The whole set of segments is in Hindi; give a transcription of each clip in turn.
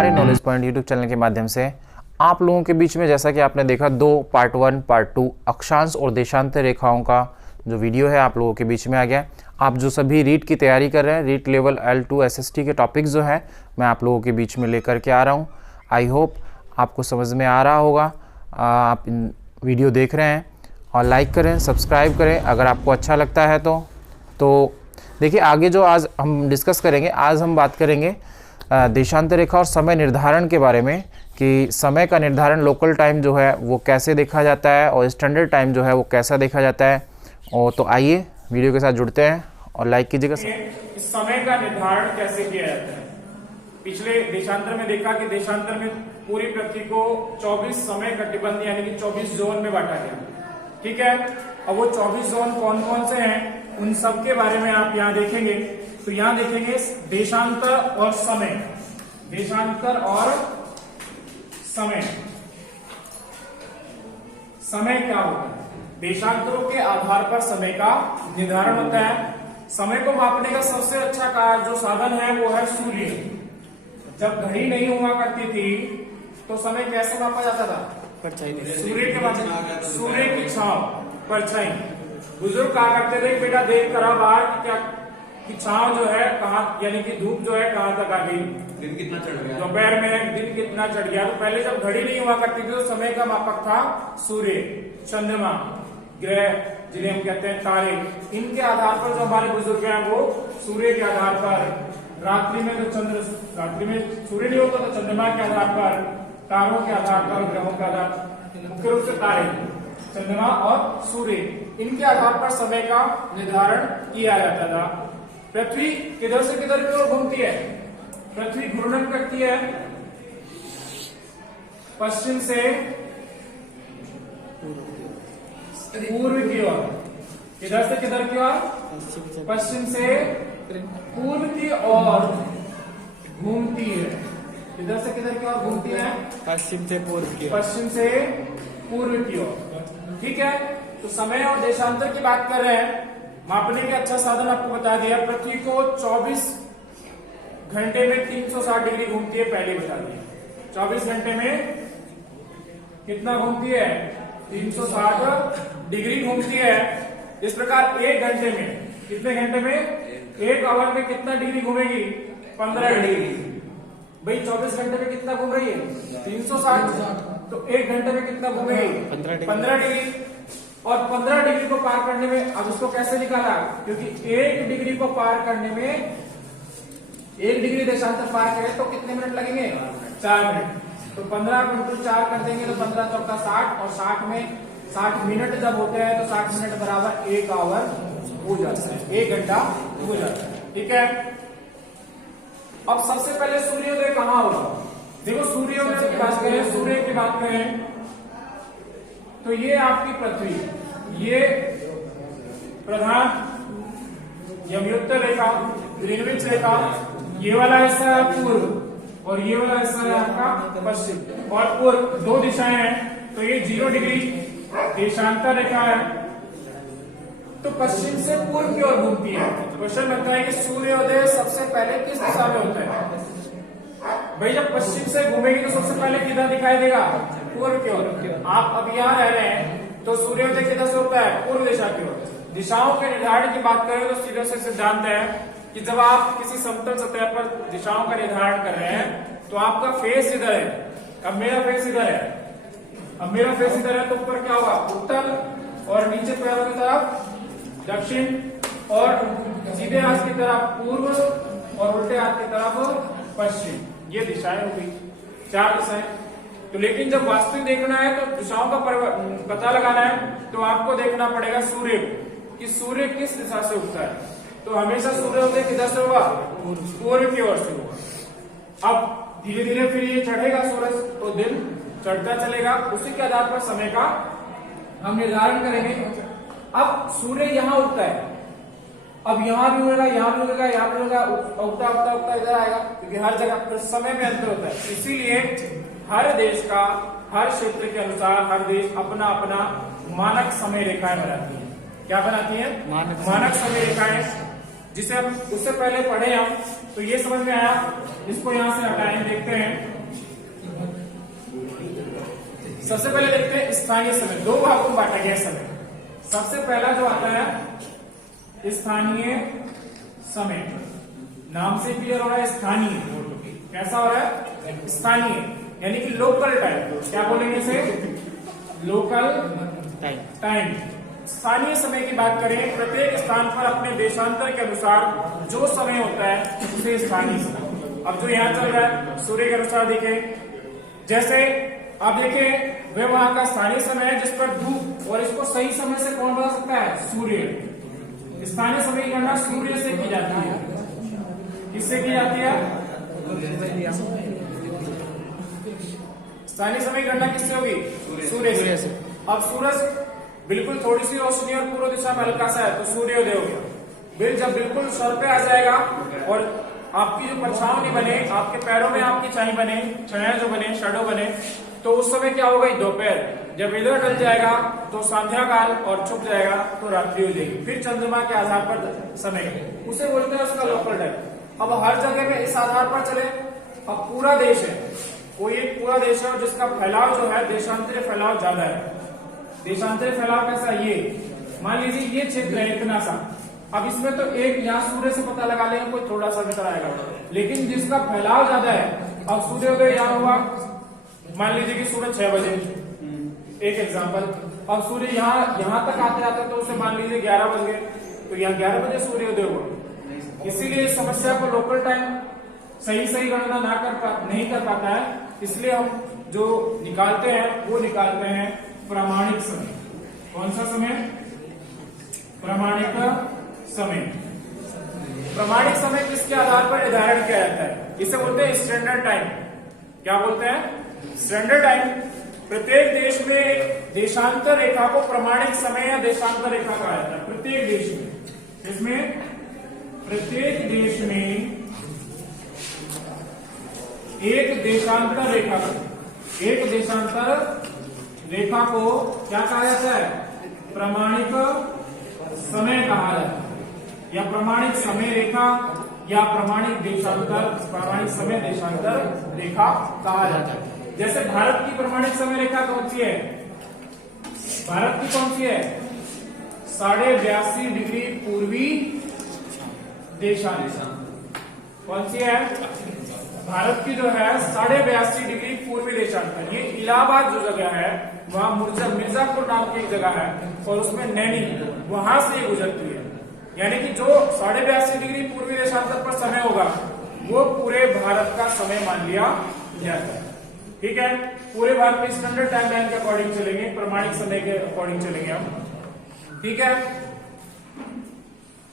आर्य नॉलेज पॉइंट यूट्यूब चैनल के माध्यम से आप लोगों के बीच में, जैसा कि आपने देखा, दो पार्ट 1 पार्ट 2 अक्षांश और देशांतर रेखाओं का जो वीडियो है आप लोगों के बीच में आ गया। आप जो सभी रीट की तैयारी कर रहे हैं, रीट लेवल L2 SST के टॉपिक्स जो है मैं आप लोगों के बीच में लेकर के आ रहा हूँ। आई होप आपको समझ में आ रहा होगा। आप वीडियो देख रहे हैं और लाइक करें, सब्सक्राइब करें अगर आपको अच्छा लगता है तो देखिए आगे जो आज हम डिस्कस करेंगे, आज हम बात करेंगे देशांतर रेखा और समय निर्धारण के बारे में कि समय का निर्धारण लोकल टाइम जो है वो कैसे देखा जाता है और स्टैंडर्ड टाइम जो है वो कैसा देखा जाता है। और तो आइए वीडियो के साथ जुड़ते हैं और लाइक कीजिएगा। समय का निर्धारण कैसे किया जाता है। पिछले देशांतर में देखा कि देशांतर में पूरी पृथ्वी को 24 समय कटिबंध यानी कि 24 जोन में बांटा गया। ठीक है, अब वो 24 जोन कौन कौन से हैं उन सब के बारे में आप यहाँ देखेंगे। तो यहाँ देखेंगे देशांतर और समय, देशांतर और समय। समय क्या होता है? देशांतरों के आधार पर समय का निर्धारण होता है। समय को मापने का सबसे अच्छा जो साधन है वो है सूर्य। जब घड़ी नहीं हुआ करती थी तो समय कैसे मापा जाता था? सूर्य के माध्यम, सूर्य की छांव, परछाई। बुजुर्ग कहा करते थे बेटा देख कर बाहर क्या कि छांव जो है कहाँ, यानी कि धूप जो है कहाँ तक आ गई, दिन कितना चढ़ गया, दोपहर में दिन कितना चढ़ गया। तो पहले जब घड़ी नहीं हुआ करती थी तो समय का मापक था सूर्य, चंद्रमा, ग्रह जिन्हें हम कहते हैं तारे। इनके आधार पर जो हमारे बुजुर्ग हैं वो सूर्य के आधार पर, रात्रि में तो रात्रि में सूर्य नहीं होता तो चंद्रमा के आधार पर, तारों के आधार पर, ग्रहों के आधार, मुख्य रूप से तारे, चंद्रमा और सूर्य, इनके आधार पर समय का निर्धारण किया जाता था। पृथ्वी किधर से किधर की ओर घूमती है? पृथ्वी घूर्णन करती है पश्चिम से पूर्व की ओर। किधर से किधर की ओर? पश्चिम से पूर्व की ओर घूमती है। किधर से किधर की ओर घूमती है? पश्चिम से पूर्व की, पश्चिम से पूर्व की ओर। ठीक है, तो समय और देशांतर की बात कर रहे हैं। मापने के अच्छा साधन आपको बता दिया। पृथ्वी को 24 घंटे में 360 डिग्री घूमती है, पहले बता दिया। 24 घंटे में कितना घूमती है? 360 डिग्री घूमती है। इस प्रकार एक घंटे में, कितने घंटे में? एक आवर में कितना डिग्री घूमेगी? 15 डिग्री। भाई 24 घंटे में कितना घूम रही है? 360। तो एक घंटे में कितना घूमेगी? 15 डिग्री। और 15 डिग्री को पार करने में, अब उसको कैसे निकाला? क्योंकि 1 डिग्री को पार करने में, 1 डिग्री देशांतर पार करें तो कितने मिनट लगेंगे? 4 मिनट। तो 15 × 4 कर देंगे तो 15 × 4 = 60, और 60 में 60 मिनट जब होते हैं तो 60 मिनट बराबर 1 आवर हो जाता है, 1 घंटा हो जाता है। ठीक है, अब सबसे पहले सूर्योदय कहाँ होगा? देखो सूर्योदय की बात करें, सूर्य की बात करें तो ये आपकी पृथ्वी, ये प्रधान यमयुक्त रेखा, ग्रीनविच रेखा, ये वाला हिस्सा है पूर्व और ये वाला हिस्सा है आपका पश्चिम। और पूर्व 2 दिशाएं हैं तो ये 0 डिग्री देशांतर रेखा है। तो पश्चिम से पूर्व की ओर घूमती है। क्वेश्चन लगता है कि सूर्योदय सबसे पहले किस दिशा में होता है? भाई जब पश्चिम से घूमेगी तो सबसे पहले किधर दिखाई देगा? पूर्व की ओर। आप अब यहाँ रह रहे हैं तो सूर्योदय किधर से होता है? पूर्व दिशा की ओर। दिशाओं के निर्धारण की बात करें तो सीधा से सिद्धांत है कि जब आप किसी समतल सतह पर दिशाओं का निर्धारण कर रहे हैं तो आपका फेस इधर है। अब मेरा फेस इधर है, अब मेरा फेस इधर है तो ऊपर क्या होगा? उत्तर, और नीचे पैरों की तरफ दक्षिण, और सीधे हाथ की तरफ पूर्व और उल्टे हाथ की तरफ पश्चिम। ये दिशाएं होगी, 4 दिशाएं। तो लेकिन जब वास्तविक देखना है तो दिशाओं का पता लगाना है तो आपको देखना पड़ेगा सूर्य कि सूर्य किस दिशा से उगता है। तो हमेशा सूर्योदय किधर से होगा? पूर्व की ओर से होगा। अब धीरे धीरे फिर ये चढ़ेगा सूरज तो दिन चढ़ता चलेगा, उसी के आधार पर समय का हम निर्धारण करेंगे। अब सूर्य यहाँ उगता है, अब यहाँ भी उगेगा, यहाँ भी उगेगा, यहाँ भी उगेगा, उगता उगता उगता इधर आएगा, क्योंकि हर जगह समय में अंतर होता है। इसीलिए हर देश का, हर क्षेत्र के अनुसार हर देश अपना अपना मानक समय रेखाएं बनाती है। क्या बनाती है? मानक समय रेखाएं। जिसे हम उससे पहले पढ़े हम, तो ये समझ में आया। इसको यहां से हटाएं, देखते हैं। सबसे पहले देखते हैं स्थानीय समय, दो भागों में बांटा गया समय। सबसे पहला जो आता है स्थानीय समय, नाम से क्लियर हो रहा है स्थानीय। कैसा हो रहा है? स्थानीय, यानी कि लोकल टाइम। क्या बोलेंगे इसे? Local time. स्थानीय समय की बात करें, प्रत्येक स्थान पर अपने देशांतर के अनुसार जो समय होता है उसे स्थानीय समय। अब जो यहाँ चल रहा है सूर्य के अनुसार देखें, जैसे आप देखें वह वहां का स्थानीय समय है जिस पर धूप, और इसको सही समय से कौन बता सकता है? सूर्य। स्थानीय समय की गणना सूर्य से की जाती है। किससे की जाती है? स्थानीय समय की गणना किससे होगी? सूर्य से। अब सूरज बिल्कुल थोड़ी सी रोशनी और पूर्व दिशा में हल्का सा है तो सूर्योदय हो गया। फिर जब बिल्कुल सर पे आ जाएगा और आपकी जो परछाव नहीं बने, आपके पैरों में आपकी छाई बने, छाया जो बने, शैडो बने, तो उस समय क्या होगा? दोपहर। जब इधर ढल जाएगा तो संध्या काल और छुप जाएगा तो रात्रि हो जाएगी। फिर चंद्रमा के आधार पर समय, उसे बोलते हैं उसका लोकल टाइम। अब हर जगह में इस आधार पर चले। अब पूरा देश है, कोई एक पूरा देश है जिसका फैलाव जो है देशांतरीय फैलाव ज्यादा है। देशांतरीय फैलाव कैसा? ये मान लीजिए ये क्षेत्र है इतना सा। अब इसमें तो एक यहाँ सूर्य से पता लगा लेंगे, कोई थोड़ा सा भीतर आएगा, लेकिन जिसका फैलाव ज्यादा है, अब सूर्योदय यहाँ हुआ, मान लीजिए कि सुबह 6 बजे, एक एग्जांपल। अब सूर्य यहाँ तक आते आते तो उसे मान लीजिए 11 बज गए, तो यहाँ 11 बजे सूर्योदय हुआ। इसीलिए इस समस्या को लोकल टाइम सही गणना नहीं कर पाता है, इसलिए हम जो निकालते हैं वो निकालते हैं प्रामाणिक समय। कौन सा समय? प्रामाणिक समय। प्रामाणिक समय किसके आधार पर निर्धारण किया जाता है? इसे बोलते हैं स्टैंडर्ड टाइम। क्या बोलते हैं? Standard time. प्रत्येक देश में देशांतर रेखा को प्रामाणिक समय या देशांतर रेखा कहा जाता है। प्रत्येक देश में, इसमें प्रत्येक देश में एक देशांतर रेखा को क्या कहा जाता है? प्रामाणिक समय कहा जाता है, या प्रामाणिक समय रेखा, या प्रामाणिक समय देशांतर रेखा कहा जाता है। जैसे भारत की प्रामाणिक समय रेखा कौन सी है? भारत की कौन सी है? 82.5 डिग्री पूर्वी देशांतर। कौन सी है? भारत की जो है 82.5 डिग्री पूर्वी देशांतर। ये इलाहाबाद जो जगह है वहां मिर्जापुर नाम की एक जगह है, और उसमें नैनी, वहां से ये गुजरती है। यानी कि जो 82.5 डिग्री पूर्वी देशांतर पर समय होगा वो पूरे भारत का समय मान लिया जाता है। ठीक है, पूरे भारत में स्टैंडर्ड टाइमलाइन के अकॉर्डिंग चलेंगे, प्रमाणिक समय के अकॉर्डिंग चलेंगे हम। ठीक है,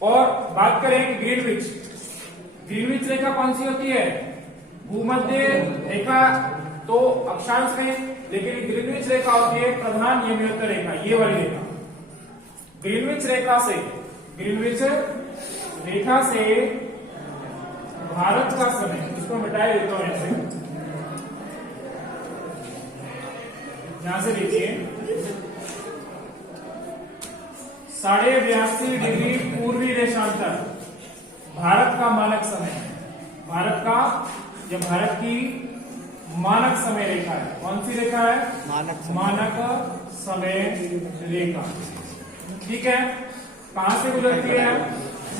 और बात करें ग्रीनविच रेखा कौन सी होती है? भूमध्य रेखा तो अक्षांश में, लेकिन ग्रीनविच रेखा होती है प्रधान नियमित रेखा, ये वाली रेखा। ग्रीनविच रेखा से भारत का समय, इसको मिटाए देता हूं ऐसे, यहां से देखिए 82.5 डिग्री पूर्वी देशांतर भारत का मानक समय, भारत की मानक समय रेखा है। कौन सी रेखा है? मानक समय रेखा। ठीक है, कहां से गुजरती है?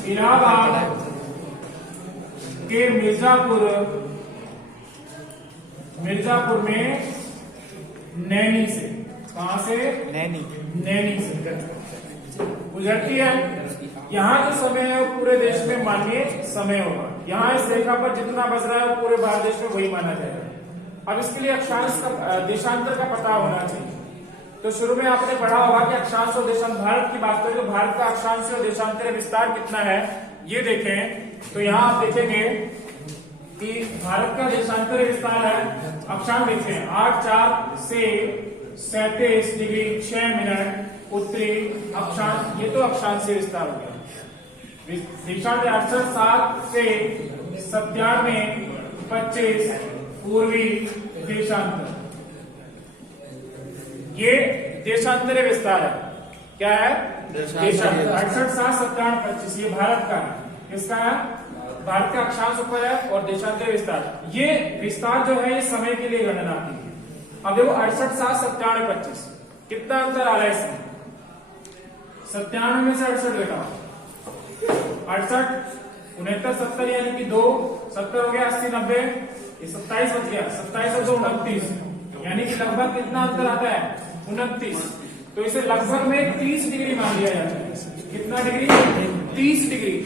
इलाहाबाद के मिर्जापुर में नैनी से। कहां से? नैनी से गुजरती है। यहाँ जो समय है वो पूरे देश में मान्य समय होगा। यहाँ इस रेखा पर जितना बच रहा है वो पूरे भारत देश में वही माना जाएगा। अब इसके लिए अक्षांश का, देशांतर का पता होना चाहिए। तो शुरू में आपने पढ़ा होगा कि अक्षांश और देशांतर, भारत की बात करें तो भारत का अक्षांश और देशांतर विस्तार कितना है ये देखें तो यहाँ आप देखेंगे कि भारत का देशांतर विस्तार है, अक्षांश देखें 8.4 से 37 डिग्री 6 मिनट उत्तरी अक्षांश, ये तो अक्षांश से विस्तार हो गया। देशांतर 68 से 97.25 पूर्वी देशांतर, ये देशांतरीय विस्तार है। क्या है? देशांतर 68 7 57 25, ये भारत का है। किसका है? भारत का अक्षांश ऊपर है और देशांतर विस्तार, ये विस्तार जो है ये समय के लिए गणना की है। अब देखो 68, 7, 97, 25 कितना अंतर आ रहा है इसमें? 97 में से 68 घटाओ, 68, 69, 70 यानी कि 2, 70 हो गया, 80, 90, ये 27 बच गया, 27 और 2 29, यानी कि लगभग कितना अंतर आता है? 29। तो इसे लगभग में 30 डिग्री मान लिया जाता है। कितना डिग्री? 30 डिग्री।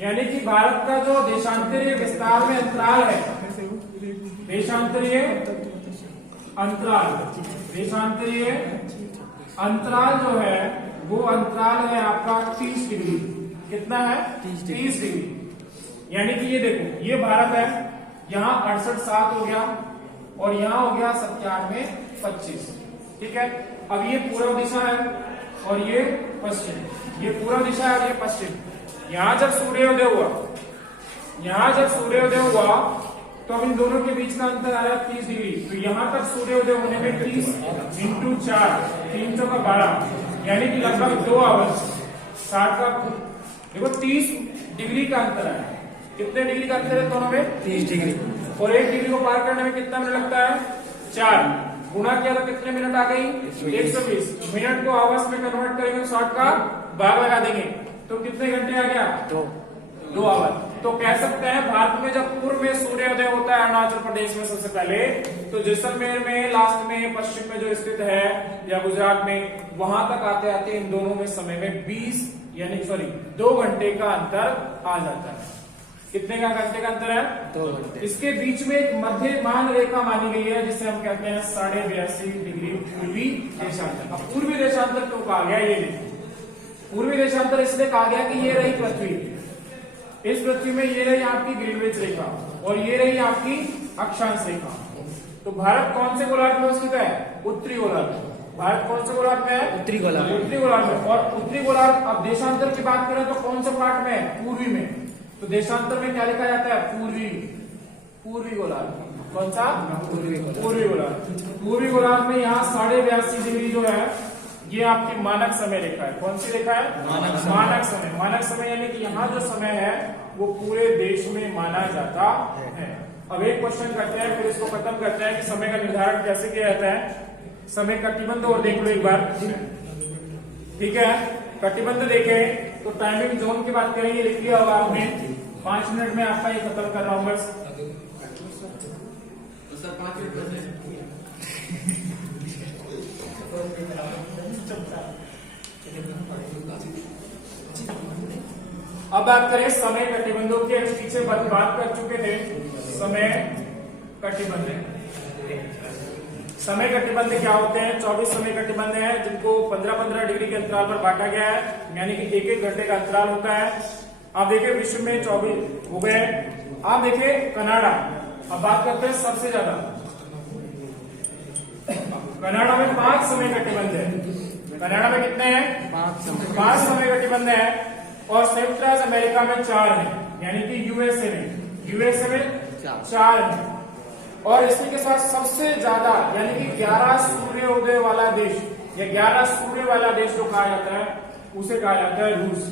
यानी कि भारत का जो देशांतरीय विस्तार में अंतराल है, देशांतरीय अंतराल जो है वो अंतराल है आपका 30 डिग्री। कितना है? 30 डिग्री। यानी कि ये देखो, ये भारत है, यहाँ 68, 7 हो गया और यहाँ हो गया 97, 25। ठीक है। अब ये पूर्व दिशा है और ये पश्चिम, ये पूर्व दिशा है और ये पश्चिम। यहां जब सूर्योदय हुआ, तो अब इन दोनों के बीच का अंतर आया 30 डिग्री। तो यहां तक सूर्योदय होने में 30 इंटू 4, 3 का 12, यानी कि लगभग 2 आवर्स 60 का, देखो 30 डिग्री का अंतर है। कितने डिग्री का अंतर है दोनों में? 30 डिग्री। और 1 डिग्री को पार करने में कितना मिनट लगता है? 4। गुणा किया तो कितने मिनट आ गई? 120। मिनट को आवर्स में कन्वर्ट करेंगे, 60 का भाग लगा देंगे तो कितने घंटे आ गया? 2 आवर। तो कह सकते हैं भारत में जब पूर्व में सूर्योदय होता है अरुणाचल प्रदेश में सबसे पहले, तो जैसलमेर में लास्ट में पश्चिम में जो स्थित है या गुजरात में, वहां तक आते आते इन दोनों में समय में 2 घंटे का अंतर आ जाता है। कितने का घंटे का अंतर है? 2 घंटे। इसके बीच में एक मध्यमान रेखा मानी गई है जिसे हम कहते हैं 82.5 डिग्री पूर्वी देशांतर। अब पूर्वी देशांतर क्यों कहा गया? ये देखिए, पूर्वी देशांतर इसलिए कहा गया कि ये रही पृथ्वी, इस पृथ्वी में ये रही आपकी ग्रीनविच रेखा और ये रही आपकी अक्षांश रेखा। तो भारत कौन से गोलार्ध में स्थित है? उत्तरी गोलार्ध। भारत कौन से गोलार्ध में है? उत्तरी गोलार्ध। उत्तरी गोलार्ध में। और उत्तरी गोलार्ध, अब देशांतर की बात करें तो कौन से पार्ट में है? पूर्वी में। तो देशांतर में क्या लिखा जाता है? पूर्वी गोलार्ध। कौन सा? पूर्वी गोलार्ध। पूर्वी गोलार्ध में यहाँ 82.5 डिग्री जो है ये आपकी मानक समय रेखा है। कौन सी रेखा है? मानक समय। मानक समय यानी कि यहाँ जो समय है वो पूरे देश में माना जाता है। अब एक क्वेश्चन करते हैं, फिर इसको खत्म करते हैं कि समय का निर्धारण कैसे किया जाता है। समय कटिबंध और देख लो एक बार, ठीक है। कटिबंध देखें तो टाइमिंग जोन की बात करेंगे, लिख लिया होगा आपने। 5 मिनट में आपका ये खत्म कर रहा हूं बस। तो सर 5 मिनट अब बात करें समय कटिबंधों की। पीछे बात कर चुके थे समय कटिबंध। समय कटिबंध क्या होते हैं? 24 समय कटिबंध हैं जिनको 15-15 डिग्री के अंतराल पर बांटा गया है, यानी कि 1-1 घंटे का अंतराल होता है। आप देखिए विश्व में 24 हो गए। आप देखिए कनाडा, अब बात करते हैं सबसे ज्यादा। कनाडा में 5 समय कटिबंध है। कनाडा में कितने हैं? 5 समय कटिबंध है। और संयुक्त राज्य अमेरिका में 4 है, यानी कि यूएसए में 4 है। और इसी के साथ सबसे ज्यादा यानी कि 11 सूर्योदय वाला देश या 11 सूर्य वाला देश जो कहा जाता है उसे कहा जाता है रूस।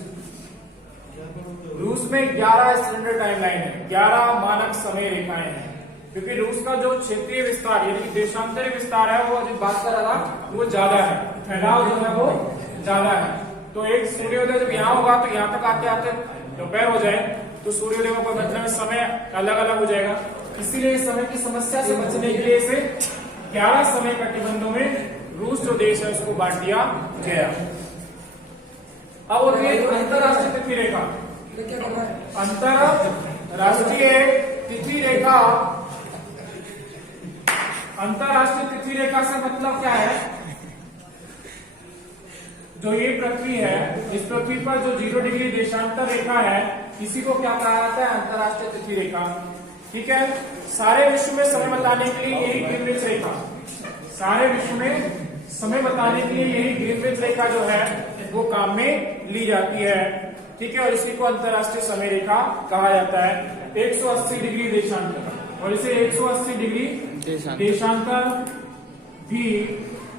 रूस में 11 स्टैंडर्ड टाइमलाइन है, 11 मानक समय रेखाएं हैं, क्योंकि रूस का जो क्षेत्रीय विस्तार यानी कि देशांतरीय विस्तार है वो जो बात कर रहा था वो ज्यादा है, फैलाव जो है वो ज्यादा है। तो एक सूर्योदय जब यहाँ होगा तो यहाँ तक आते आते दोपहर हो जाए तो सूर्योदय को मतलब में समय अलग अलग हो जाएगा। इसीलिए समय की समस्या से बचने के लिए इसे 11 समय कटिबंधों में रूस जो देश है उसको बांट दिया गया। अब होती है अंतरराष्ट्रीय तिथि रेखा। अंतरराष्ट्रीय तिथि रेखा, अंतरराष्ट्रीय तिथि रेखा से मतलब क्या है? जो ये पृथ्वी है, इस पृथ्वी पर जो 0 डिग्री देशांतर रेखा है इसी को क्या कहा जाता है? अंतरराष्ट्रीय तिथि रेखा। ठीक है। सारे विश्व में समय बताने के लिए यही ग्रीनविच रेखा, सारे विश्व में समय बताने के लिए यही ग्रीनविच रेखा जो है वो काम में ली जाती है। ठीक है। और इसी को अंतरराष्ट्रीय समय रेखा कहा जाता है। 180 डिग्री देशांतर, और इसे 180 डिग्री देशांतर भी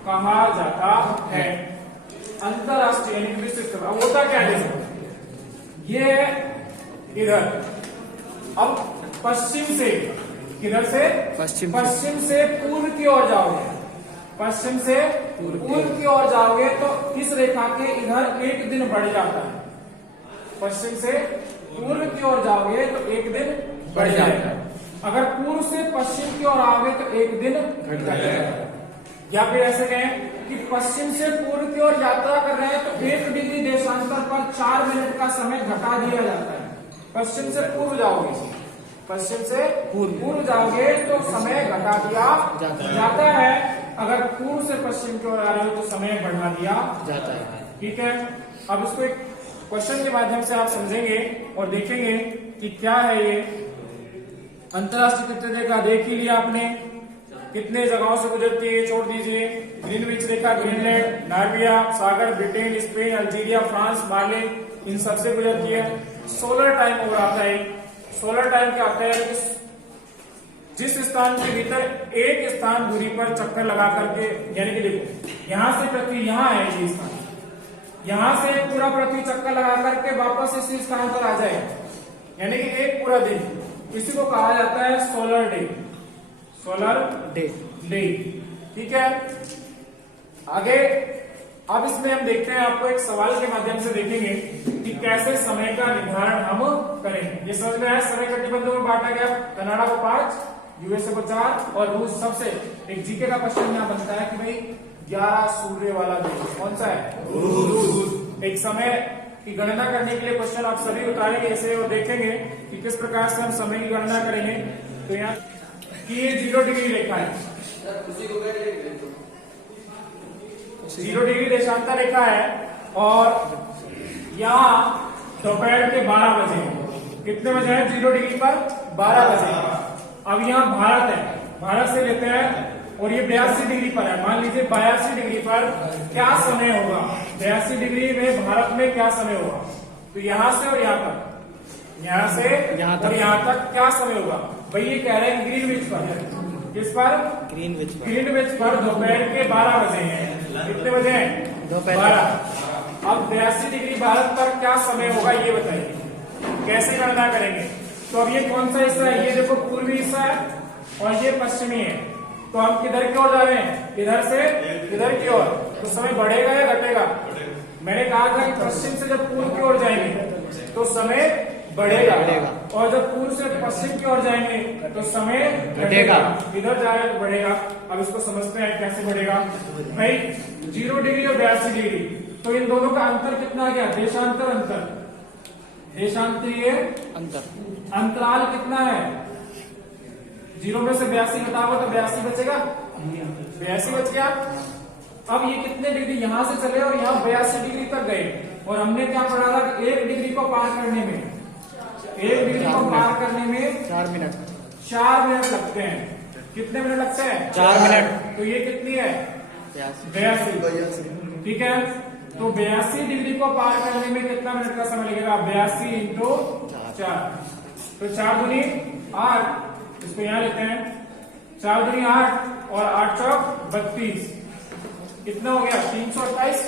कहा जाता है। अंतरराष्ट्रीय यानी विशिष्ट। अब होता क्या है? ये इधर। अब पश्चिम से, किधर से? पश्चिम से पूर्व की ओर जाओगे, पश्चिम से पूर्व की ओर जाओगे तो इस रेखा के इधर एक दिन बढ़ जाता है। पश्चिम से पूर्व की ओर जाओगे तो एक दिन बढ़ जाएगा। अगर पूर्व से पश्चिम की ओर आओगे तो एक दिन घट जाएगा। या फिर ऐसे कहें कि पश्चिम से पूर्व की ओर यात्रा कर रहे हैं तो 1 डिग्री देशांतर पर 4 मिनट का समय घटा दिया जाता है। पश्चिम से पूर्व जाओगे, पश्चिम से पूर्व जाओगे तो समय घटा दिया जाता है। अगर पूर्व से पश्चिम की ओर आ रहे हो तो समय बढ़ा दिया जाता है। ठीक है, अब इसको एक क्वेश्चन के माध्यम से आप समझेंगे और देखेंगे कि क्या है ये। अंतरराष्ट्रीय तृतीय रेखा देख ही लिया आपने, कितने जगहों से गुजरती है छोड़ दीजिए। ग्रीनविच रेखा ग्रीनलैंड, नार्विया सागर, ब्रिटेन, स्पेन, अल्जीरिया, फ्रांस, माले, इन सबसे गुजरती है। सोलर टाइम ओवर आता है। सोलर टाइम क्या होता है कि जिस स्थान के भीतर एक स्थान दूरी पर चक्कर लगा करके, यानी कि देखो यहां से पृथ्वी यहां है ये स्थान, यहां से पूरा पृथ्वी चक्कर लगा करके वापस इसी स्थान पर आ जाए, यानी कि एक पूरा दिन, इसी को कहा जाता है सोलर डे। Solar day. ठीक है, आगे अब इसमें हम देखते हैं, आपको एक सवाल के माध्यम से देखेंगे कि कैसे समय का निर्धारण हम करें। ये समझ में आया, समय कटिबंधों में बांटा गया, कनाडा को 5, यूएसए को 4 और रूस सबसे। एक जीके का क्वेश्चन यहाँ बनता है कि भाई 11 सूर्य वाला देश कौन सा है? रूस। एक समय की गणना करने के लिए क्वेश्चन आप सभी उतारेंगे ऐसे और देखेंगे कि किस प्रकार से हम समय की गणना करेंगे। तो यहाँ कि ये 0 डिग्री रेखा है, 0 डिग्री देशांतर रेखा है और यहाँ दोपहर के 12 बजे हैं। कितने बजे हैं 0 डिग्री पर? 12 बजे। अब यहाँ भारत है, भारत से लेते हैं और ये 82 डिग्री पर है। मान लीजिए 82 डिग्री पर क्या समय होगा? 82 डिग्री में भारत में क्या समय होगा? तो यहाँ से और यहाँ तक, यहाँ से और यहाँ तक क्या समय होगा? भाई ये कह रहे हैं ग्रीनविच पर। किस पर? ग्रीनविच पर दोपहर के 12 बजे हैं। कितने बजे हैं? दोपहर 12। अब 82 डिग्री भारत पर क्या समय होगा ये बताइए, कैसे गणना करेंगे? तो अब ये कौन सा हिस्सा है? ये देखो पूर्वी हिस्सा है और ये पश्चिमी है। तो हम किधर की ओर जा रहे हैं? इधर से इधर की ओर। तो समय बढ़ेगा या घटेगा? मैंने कहा था कि पश्चिम से जब पूर्व की ओर जाएंगे तो समय बढ़ेगा और जब पूर्व से पश्चिम की ओर जाएंगे तो समय घटेगा। इधर जाएगा तो बढ़ेगा। अब इसको समझते हैं कैसे बढ़ेगा। भाई 0 डिग्री और 82 डिग्री, तो इन दोनों का अंतर कितना गया? देशांतर अंतर, देशांतरीय अंतराल कितना है? 0 में से 82 घटाओ तो 82 बचेगा, 82 बच गया। अब ये कितने डिग्री यहाँ से चले और यहाँ 82 डिग्री तक गए और हमने क्या पढ़ा था कि 1 डिग्री को पार करने में, 1 डिग्री को पार करने में 4 मिनट लगते हैं। कितने मिनट लगते हैं? 4 मिनट। तो ये कितनी है? 82। ठीक है, तो 82 डिग्री को पार करने में कितना मिनट का समय लगेगा? 82 इंटू 4, तो 4 दूनी 8, इसको यहाँ लेते हैं, 4 दूनी 8 और 8 चौक 32, कितना हो गया? 328।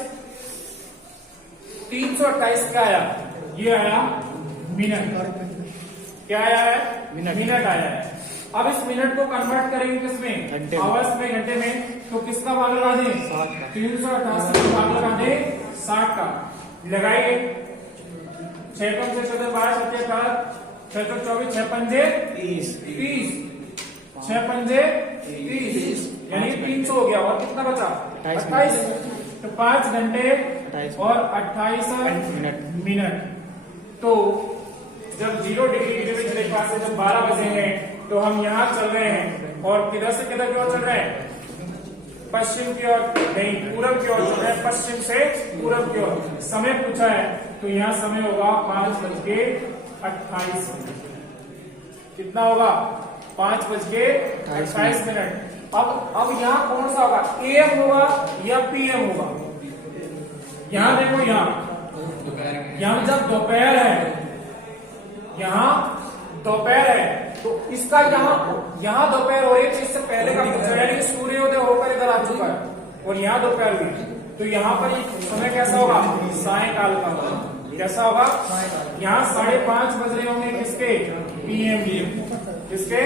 328 क्या आया? ये आया मिनट। क्या आया है? मिनट आया है। अब इस मिनट को कन्वर्ट करेंगे किसमें? आवर्स में, घंटे में। तो किसका भाग लगा दें? 388 का भाग लगा दें 60 का। लगाइए 6 5 6 7 12 7 8 6 24 6 पंजे 30, 6 पंजे 30, यानी 300 हो गया। और कितना बचा? 28। तो 5 घंटे और 28 मिनट। तो जब 0 डिग्री ग्रीनविच रेखा से जब 12 बजे हैं तो हम यहाँ चल रहे हैं और किधर से किधर की ओर चल रहे हैं? पश्चिम की ओर नहीं, पूरब की ओर चल रहे हैं। पश्चिम से पूरब की ओर। समय पूछा है तो यहाँ समय होगा 5:28। कितना होगा? 5:28। अब यहाँ कौन सा होगा? AM होगा या PM होगा? यहाँ देखो, यहाँ जब दोपहर है, यहाँ दोपहर है तो इसका यहाँ दोपहर हो रही है, इससे पहले का यानी सूर्योदय होकर इधर आ चुका है और यहाँ दोपहर हुई, तो यहाँ पर समय कैसा होगा? सायकाल का होगा। कैसा होगा? यहाँ 5:30 बज रहे होंगे किसके? पीएम किसके?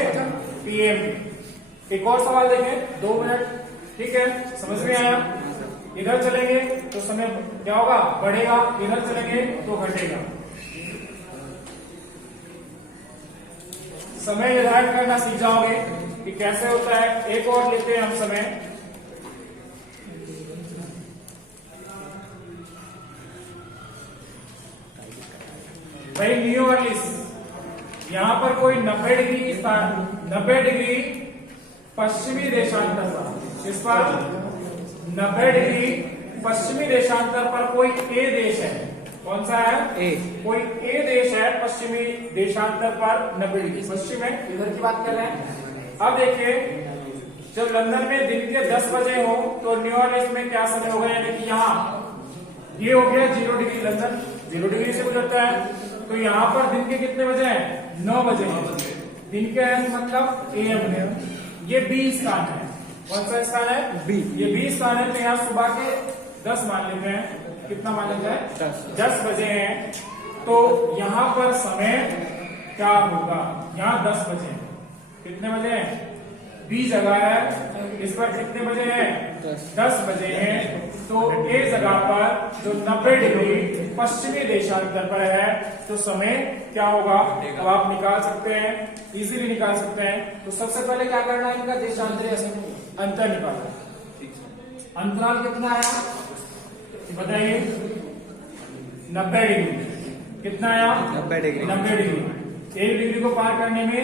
पीएम। एक और सवाल देखें, 2 मिनट, ठीक है, समझ में आया? इधर चलेंगे तो समय क्या होगा? बढ़ेगा, इधर चलेंगे तो घटेगा। समय निर्धारित करना सीख जाओगे कि कैसे होता है। एक और लेते हैं हम समय, भाई न्यू अर्लिस, यहां पर कोई 90 डिग्री पश्चिमी देशांतर पर, इस पर 90 डिग्री पश्चिमी देशांतर पर कोई ए देश है। कौन सा है? ए। कोई ए देश है पश्चिमी देशांतर पर 90 डिग्री पश्चिम है, इधर की बात कर रहे हैं। अब देखिए, जब लंदन में दिन के 10 बजे हो तो न्यू ऑर्लिन्स में क्या समय होगा? यानी कि यहाँ ये हो गया 0 डिग्री, लंदन 0 डिग्री से गुजरता है, तो यहाँ पर दिन के कितने बजे हैं? 9 बजे हैं। दिन के मतलब एएम है। ये बी स्थान है। कौन सा स्थान है? बी। ये बी स्थान है, तो यहाँ सुबह के 10 मान लेते हैं। कितना मान लेते हैं? 10 बजे हैं। तो यहाँ पर समय क्या होगा? यहाँ 10 बजे हैं। कितने बजे हैं? बी जगह है, इस पर कितने बजे हैं? 10 बजे हैं। तो ए जगह पर जो 90 डिग्री पश्चिमी देशांतर पर है, तो समय क्या होगा? अब आप निकाल सकते हैं, इजीली निकाल सकते हैं। तो सबसे पहले क्या करना है? इनका देशांतरीय अंतर निकालना। अंतराल कितना आया बताइए? 90 डिग्री। कितना आया? 90 डिग्री। 90 डिग्री। 1 डिग्री को पार करने में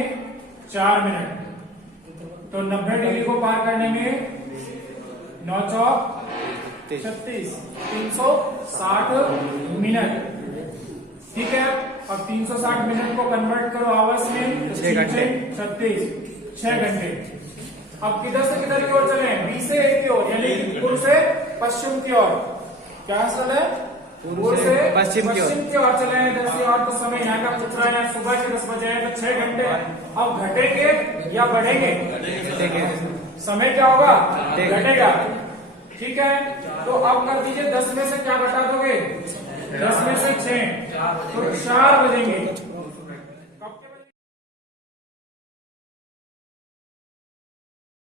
4 मिनट, तो 90 डिग्री को पार करने में 9 चौक 36, 360 मिनट, ठीक है। अब 360 मिनट को कन्वर्ट करो आवर्स में, 6 घंटे, 36, 6 घंटे। अब किधर से किधर की ओर चले? बी से ए की ओर, यानी पूर्व से पश्चिम की ओर। क्या चल है? पूर्व से पश्चिम की ओर चले हैं 10 और। तो समय यहाँ का पूछ रहा है, सुबह के 10 बजे है, तो 6 घंटे। अब घटेंगे या बढ़ेंगे? समय क्या होगा? घटेगा, ठीक है। तो अब कर दीजिए, 10 में से क्या घटा दोगे? 10 में से 6, तो 4 बजेंगे।